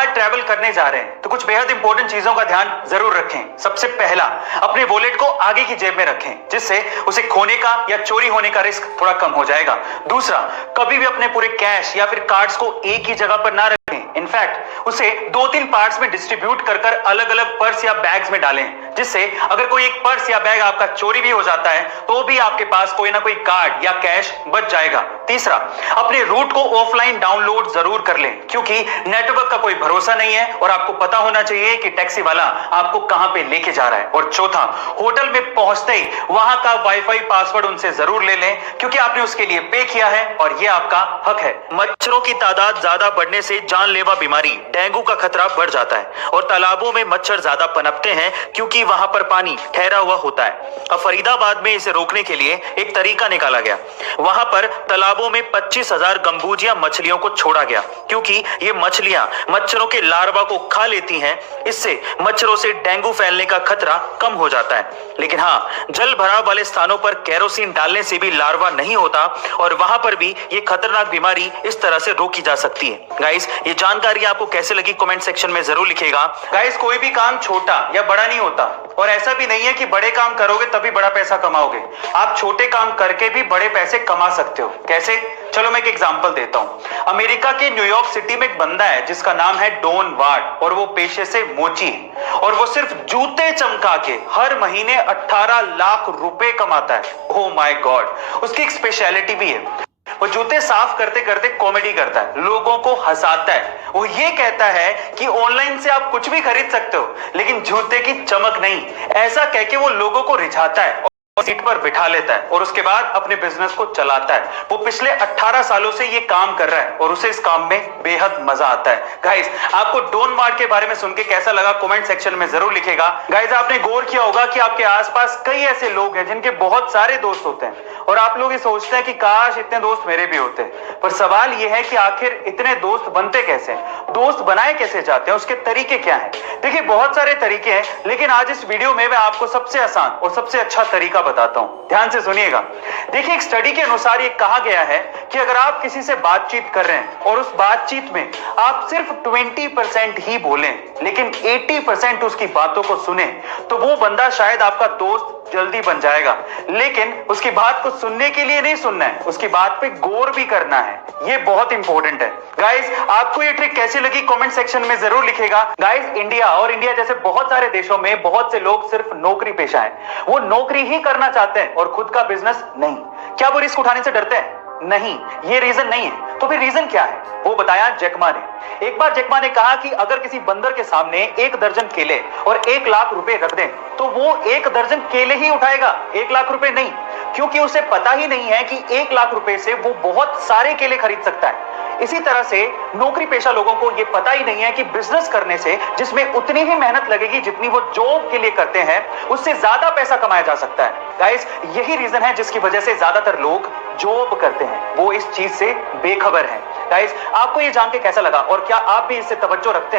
बाहर ट्रैवल करने जा रहे हैं तो कुछ बेहद इंपॉर्टेंट चीजों का ध्यान जरूर रखें। सबसे पहला, अपने वॉलेट को आगे की जेब में रखें, जिससे उसे खोने का या चोरी होने का रिस्क थोड़ा कम हो जाएगा। दूसरा, कभी भी अपने पूरे कैश या फिर कार्ड्स को एक ही जगह पर ना रखें। इनफैक्ट उसे 2-3 पार्ट्स में डिस्ट्रीब्यूट कर अलग अलग पर्स या बैग्स में डालें, जिससे अगर कोई एक पर्स या बैग आपका चोरी भी हो जाता है तो भी आपके पास कोई ना कोई कार्ड या कैश बच जाएगा। तीसरा, अपने रूट को ऑफलाइन डाउनलोड जरूर कर लें, क्योंकि नेटवर्क का कोई भरोसा नहीं है और आपको पता होना चाहिए कि टैक्सी वाला आपको कहां पे लेके जा रहा है। और चौथा, होटल में पहुंचते ही वहां का वाईफाई पासवर्ड उनसे जरूर ले लें, क्योंकि आपने उसके लिए पे किया है और यह आपका हक है। मच्छरों की तादाद ज्यादा बढ़ने से जानलेवा बीमारी डेंगू का खतरा बढ़ जाता है और तालाबों में मच्छर ज्यादा पनपते हैं, क्योंकि वहां पर पानी ठहरा हुआ होता है। अब फरीदाबाद में इसे रोकने के लिए एक तरीका निकाला गया। वहां पर तालाबों में 25,000 गंबूजिया मछलियों को छोड़ा गया, क्योंकि ये मछलियां मच्छरों के लार्वा को खा लेती हैं। इससे मच्छरों से डेंगू फैलने का खतरा कम हो जाता है। लेकिन हाँ, जल भराव वाले स्थानों पर केरोसिन डालने से भी लार्वा नहीं होता और वहां पर भी ये खतरनाक बीमारी इस तरह से रोकी जा सकती है। गाइस, ये जानकारी आपको कैसे लगी कमेंट सेक्शन में जरूर लिखिएगा। गाइस, कोई भी काम छोटा या बड़ा नहीं होता और ऐसा भी नहीं है कि बड़े काम करोगे तभी बड़ा पैसा कमाओगे। आप छोटे काम करके भी बड़े पैसे कमा सकते हो। कैसे? चलो मैं एक एग्जांपल देता हूं। अमेरिका के न्यूयॉर्क सिटी में एक बंदा है जिसका नाम है डॉन वार्ड और वो पेशे से मोची है और वो सिर्फ जूते चमका के हर महीने 18 लाख रुपए कमाता है। ओह माय गॉड, उसकी एक स्पेशलिटी भी है। वो जूते साफ करते करते कॉमेडी करता है, लोगों को हंसाता है। वो ये कहता है कि ऑनलाइन से आप कुछ भी खरीद सकते हो लेकिन जूते की चमक नहीं। ऐसा कह के वो लोगों को रिझाता है, सीट पर बिठा लेता है और उसके बाद अपने बिजनेस को चलाता है। वो पिछले 18 सालों से ये काम कर रहा है और उसे इस काम में बेहद मजा आता है। गाइस, आपको डॉन वार्ड के बारे में सुन के कैसा लगा कमेंट सेक्शन में जरूर लिखेगा। गाइस, आपने गौर किया होगा कि आपके आसपास कई ऐसे लोग हैं जिनके बहुत सारे दोस्त होते हैं और आप लोग ये सोचते हैं कि काश इतने दोस्त मेरे भी होते। पर सवाल ये है कि आखिर इतने दोस्त बनते कैसे हैं, दोस्त बनाए कैसे जाते हैं, उसके तरीके क्या हैं? देखिए, बहुत सारे तरीके हैं, लेकिन आज इस वीडियो में मैं आपको सबसे आसान और सबसे अच्छा तरीका बताता हूं। ध्यान से सुनिएगा। देखिए, एक स्टडी के अनुसार ये कहा गया है कि अगर आप किसी से बातचीत कर रहे हैं और उस बातचीत में आप सिर्फ 20% ही बोलें लेकिन 80% उसकी बातों को सुने, तो वो बंदा शायद आपका दोस्त जल्दी बन जाएगा। लेकिन उसकी बात को सुनने के लिए नहीं सुनना है, उसकी बात पे गौर भी करना है। ये बहुत इंपॉर्टेंट है। गाइस, आपको ये ट्रिक कैसी लगी कमेंट सेक्शन में जरूर लिखेगा। गाइस, इंडिया और इंडिया जैसे बहुत सारे देशों में बहुत से लोग सिर्फ नौकरी पेशा हैं। वो नौकरी ही करना चाहते हैं और खुद का बिजनेस नहीं। क्या वो रिस्क उठाने से डरते हैं? नहीं, ये रीजन नहीं है। तो फिर रीजन क्या है? वो बताया जैकमा ने। एक बार जैकमा ने कहा कि अगर किसी बंदर के सामने 1 दर्जन केले और 1 लाख रुपए रख दें तो वो 1 दर्जन केले ही उठाएगा, 1 लाख रुपए नहीं, क्योंकि उसे पता ही नहीं है कि 1 लाख रुपए से वो बहुत सारे केले खरीद सकता है। इसी तरह से नौकरी पेशा लोगों को यह पता ही नहीं है कि बिजनेस करने से, जिसमें उतनी ही मेहनत लगेगी जितनी वो जॉब के लिए करते हैं, उससे ज्यादा पैसा कमाया जा सकता है। गाइस, यही रीजन है जिसकी वजह से ज्यादातर लोग जॉब करते हैं, वो इस चीज से बेखबर हैं। गाइस, आपको ये जान के कैसा लगा और क्या आप भी इससे तवज्जो रखते हैं?